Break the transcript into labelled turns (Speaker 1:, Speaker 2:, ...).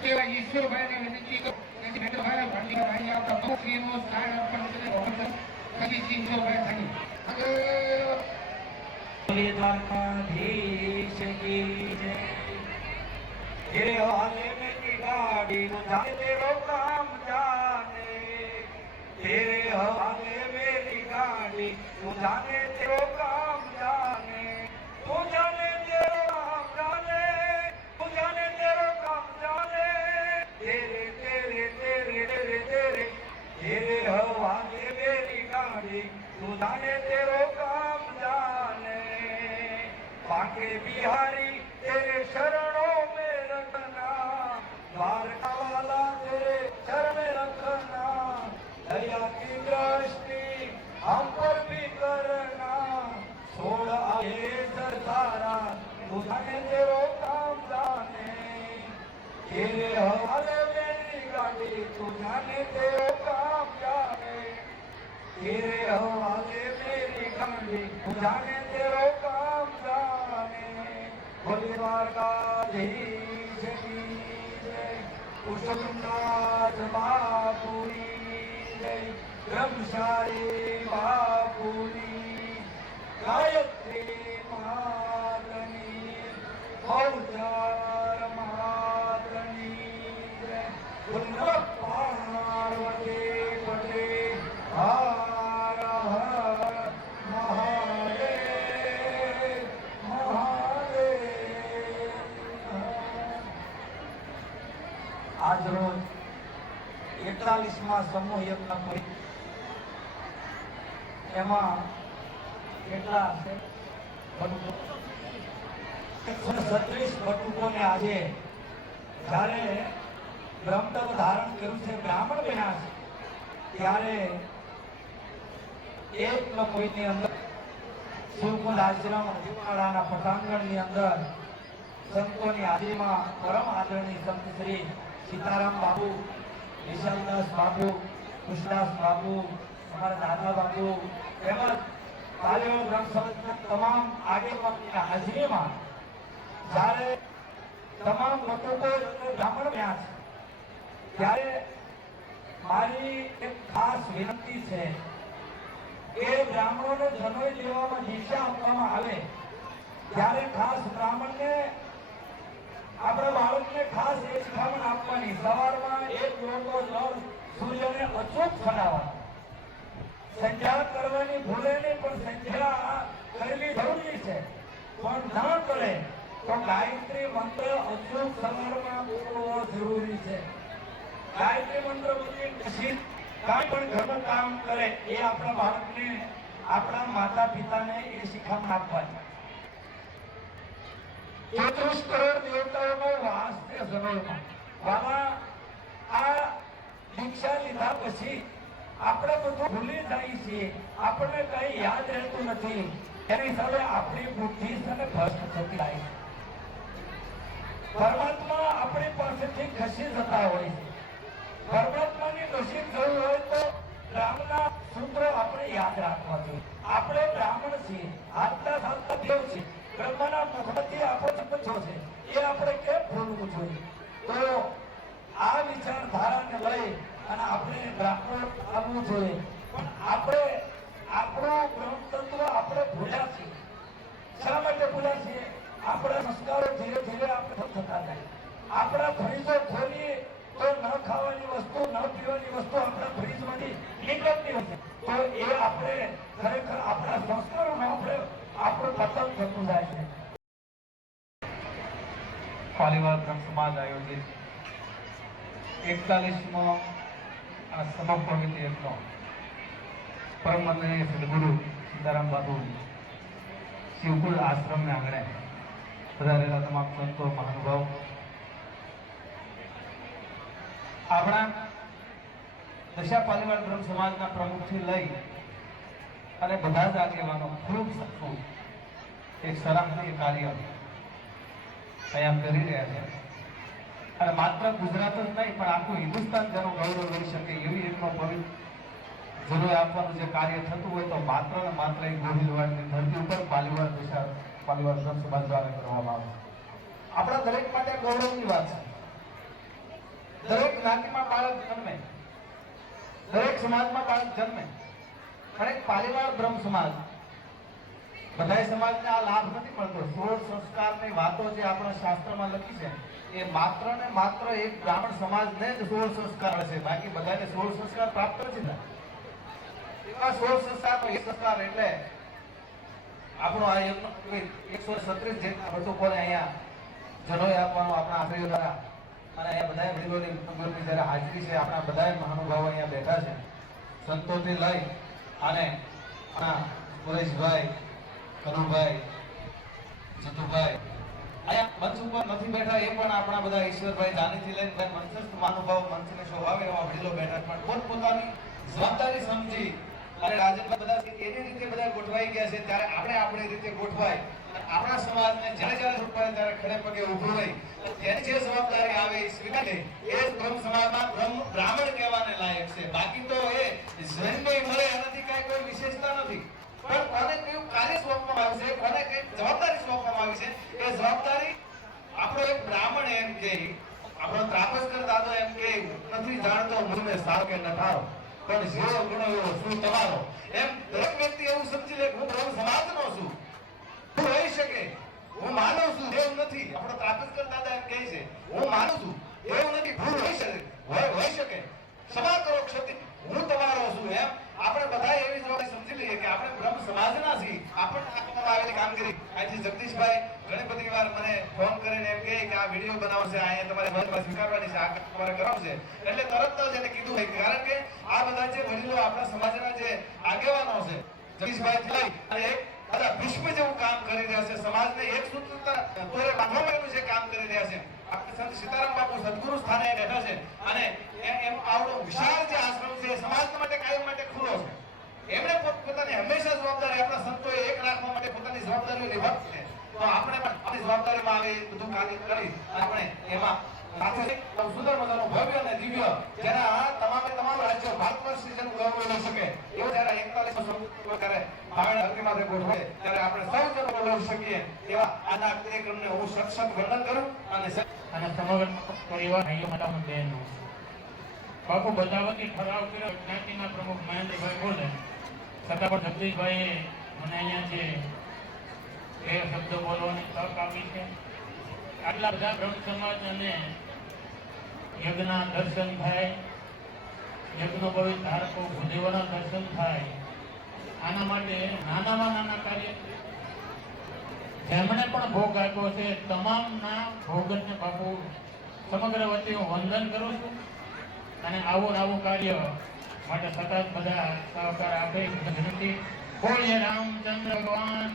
Speaker 1: એવા ઈશ્વરભાઈને વિનંતી કરું કે મેંદરભાઈ ભાંડીભાઈ આપણા મુખીનું સ્થાન અર્પણ કરીને વખત પછી ઈશ્વરભાઈ થાકી આગળ
Speaker 2: બોલીએ દ્વારકાધીશ કી જય. तेरे हाले में की गाड़ी वो जाने तेरो काम जाने तेरे हाले में की गाड़ी तू जाने तेरो काम बाके बिहारी तेरे शरणों में रखना द्वारका वाला तेरे शरण में रखना दया की दृष्टि हम पर भी करना छोड़ आए सरदारा तू जाने तेरो काम जाने तेरे हवाले मेरी गाड़ी तू जाने तेरो काम जाने तेरे हवाले मेरी गाड़ी तू जाने तेरो काम जाने દ્વારકાધીશ જય પુષ્પનાથ બાપુની જય બ્રહ્મશાળી બાપુની ગાય ધારણ કર્યું છે, બ્રાહ્મણ બન્યા છે, ત્યારે એક કોઈની અંદર શિવકુંડ આશ્રમ અજવાળાના પટાંગણની અંદર સંતોની હાજરીમાં પરમ આદરણીય સંત શ્રી સીતારામ બાબુ વિશાલદાસ બાપુ, કૃષ્ણદાસ બાપુ, અમારા દાદા બાપુ તેમજ તાલીમ બ્રહ્મ સમાજના તમામ આગેવાનોની હાજરીમાં જ્યારે તમામ લોકો બ્રાહ્મણ બન્યા છે, ત્યારે મારી એક ખાસ વિનંતી છે કે બ્રાહ્મણોને જનોઈ લેવામાં દિશા આપવામાં આવે, ત્યારે ખાસ બ્રાહ્મણને, આપણા બાળકને ખાસ એ શિખામણ આપવાની જળ સૂર્યને અચૂક ફરાવવા સંધ્યા કરવાની ભૂલે નહીં, પણ સંધ્યા કરેલી જરૂરી છે. પણ ન કરે તો ગાયત્રી મંત્ર અચૂક સવારમાં બોલવો જરૂરી છે. ગાયત્રી મંત્ર બધી નિશ્ચિત કાંઈ પણ ઘરનું કામ કરે એ આપણા બાળકને, આપણા માતા પિતાને એ શિખામણ આપવાની. તેત્રીસ કરોડ દેવતાઓનો વાસ છે જનોઈમાં બાબા આ દીક્ષા લીધા પછી આપણે બધું ભૂલી જાય છીએ આપણને કઈ યાદ રહેતું નથી. એની સાથે આપણી બુદ્ધિ અને ભ્રષ્ટ થતી જાય પરમાત્મા આપણી પાસેથી ખસી જતા હોય પરમાત્માની નસીબ થયું હોય તો રામના સૂત્રો આપણે યાદ રાખવા જોઈએ. આપણે બ્રાહ્મણ છીએ હાથના સાતના દેવ છીએ. બ્રહ્માના મુખમાંથી આપણો પૂછો છે. એ આપણે કેમ ભૂલવું જોઈએ? તો આ વિચારધારાને લઈ અને આપણે બ્રાહ્મણ આવવું જોઈએ. પણ આપણે, આપણો બ્રહ્મ તત્વ આપણે ભૂલ્યા છીએ. શા માટે ભૂલ્યા છીએ? આપણા સંસ્કારો ધીરે ધીરે આપણે થતા જાય. આપણા ફ્રીજો ખોલીએ તો ન ખાવાની વસ્તુ, ન પીવાની વસ્તુ આપણા ફ્રીજમાંથી નીકળતી હોય તો એ આપણે ખરેખર આપણા સંસ્કારોનો આપણે, આપણું પતન થતું જાય છે.
Speaker 3: પાલીવાલ સમાજ આયોજિત. એકતાલીસમો આ પવિત્ર યજ્ઞ પરમ વંદનીય સદગુરુ સીતારામ બાબુ આશ્રમ આશ્રમને આંગણે પધારેલા તમામ સંતો, મહાનુભાવ, આપણા દશા પાલીવાલ બ્રહ્મ સમાજના પ્રમુખથી લઈ અને બધા જ આગેવાનો ખૂબ સરખું એક સરાહનીય કાર્ય અહીંયા કરી રહ્યા છે. અને માત્ર ગુજરાત જ નહીં, પણ આખું હિન્દુસ્તાન જેનો ગૌરવ લઈ શકે એવી એકનો પવિત્ર જરૂર આપવાનું જે કાર્ય થતું હોય તો માત્ર ને માત્ર એક ગોહિલવાડની ધરતી ઉપર પાલીવાર દિશા પાલીવાર સમાજ દ્વારા કરવામાં આવે આપણા દરેક માટે ગૌરવની વાત છે. દરેક જ્ઞાતિમાં બાળક જન્મે. દરેક સમાજમાં બાળક જન્મે. અને પાલિવાર બ્રહ્મ સમાજ બધાય સમાજને આ લાભ નથી મળતો. સોળ સંસ્કારની વાતો જે આપણા શાસ્ત્રમાં લખી છે, એ માત્ર ને માત્ર એક બ્રાહ્મણ સમાજને જ સોળ સંસ્કાર હશે બાકી બધાને સોળ સંસ્કાર પ્રાપ્ત નથી થતા એવા સોળ સંસ્કારનો એક સંસ્કાર એટલે આપણો આ યજ્ઞ એકસો છત્રીસ જેટલા બટુકોને અહીંયા જનોય આપવાનો આપણા આશ્રયો દ્વારા અને અહીંયા બધા વડીલોની ગુરુની જ્યારે હાજરી છે, આપણા બધા મહાનુભાવો અહીંયા બેઠા છે. સંતોથી લઈ અને આપણા સુરેશભાઈ કનુભાઈ, જતુભાઈ. અહીંયા મંચ ઉપર નથી બેઠા, એ પણ આપણા બધા ઈશ્વરભાઈ જાનીથી લઈને ભાઈ મંચસ્થ મહાનુભાવ મંચને શોભાવે એવા વડીલો બેઠા પણ પોતપોતાની જવાબદારી સમજી અને રાજનભાઈ બધા એની રીતે બધા ગોઠવાઈ ગયા છે, ત્યારે આપણે આપણી રીતે ગોઠવાય. આપણા સમાજને જ્યારે જ્યારે જરૂર ત્યારે ખડે પગે ઊભું રહી. તેની જે જવાબદારી આવે એ સ્વીકારે. એ બ્રહ્મ સમાજમાં બ્રહ્મ બ્રાહ્મણ કહેવાને લાયક છે. બાકી તો એ જન્મે મળે એનાથી કાંઈ કોઈ વિશેષતા નથી. પણ કોને કયું કાર્ય સોંપવામાં આવ્યું છે? કોને કઈ જવાબદારી સોંપવામાં આવી છે? એ જવાબદારી આપણો એક બ્રાહ્મણ એમ કે, આપણો ત્રાપસકર દાદો એમ કે, નથી જાણતો મને સારો કે નઠારો પણ જેવો ગુણો એવો શું તમારો? એમ દરેક વ્યક્તિ એવું સમજી લે હું બ્રહ્મ સમાજનો છું. હું રહી શકે. હું માનું છું. એવું નથી. આપણો ત્રાપસકર દાદા એમ કહે છે. હું માનું છું. એવું નથી. ભૂલ હોઈ શકે. હોય હોય શકે ક્ષમા કરો ક્ષતિ હું તમારો છું એમ આપણે બધા એવી જવાબદારી સમજી લઈએ કે આપણે બ્રહ્મ સમાજના છીએ આપણને આપવામાં આવેલી કામગીરી અહીંથી જગદીશભાઈ ઘણી બધી વાર મને ફોન કરીને એમ કહે કે આ વીડિયો બનાવશે અહીંયા તમારે મંચમાં સ્વીકારવાની છે આ કામ તમારે કરવાનું છે. એટલે તરત જ એને કીધું કારણ કે આ બધા જે વડીલો આપણા સમાજના જે આગેવાનો છે, જગદીશભાઈ લઈ અને એક બધા ભીષ્મ જેવું કામ કરી રહ્યા છે. સમાજને એક સૂત્રતા તોરે બાંધવા માટેનું જે કામ કરી રહ્યા છે. આપણે સંત સીતારામ બાપુ સદગુરુ સ્થાને બેઠા છે. અને એમ આવડો વિશાળ જે આશ્રમ છે સમાજ માટે કાયમ માટે ખુલ્લો એમણે પોત- પોતાની હંમેશા જવાબદારી આપણા સંતોએ એક રાખવા માટે પોતાની જવાબદારીઓ નિભાવવી છે તો આપણે પણ આપણી જવાબદારીમાં આવે એ બધું કાર્ય કરી અને આપણે એમાં સાથે એક સુંદર મજાનું ભવ્ય અને દિવ્ય જેના આ તમામે તમામ રાજ્યો ભારત વર્ષથી જેનું ગૌરવ લઈ શકે એવો જ્યારે એકતાલીસ
Speaker 4: અહીંયા જે બે શબ્દો બોલવાની તક આપી છે. આટલા બધા બ્રહ્મ સમાજ અને યજ્ઞના દર્શન થાય યજ્ઞ ભવિત ધારકો ભૂદેવોના દર્શન થાય આના માટે નાનામાં નાના કાર્ય. જેમણે પણ ભોગ આપ્યો છે, તમામના ભોગને બાપુ સમગ્ર વતી હું વંદન કરું છું અને આવું નાવું કાર્ય માટે સતત બધા સહકાર આપે વિનંતી બોલીએ, રામચંદ્ર ભગવાન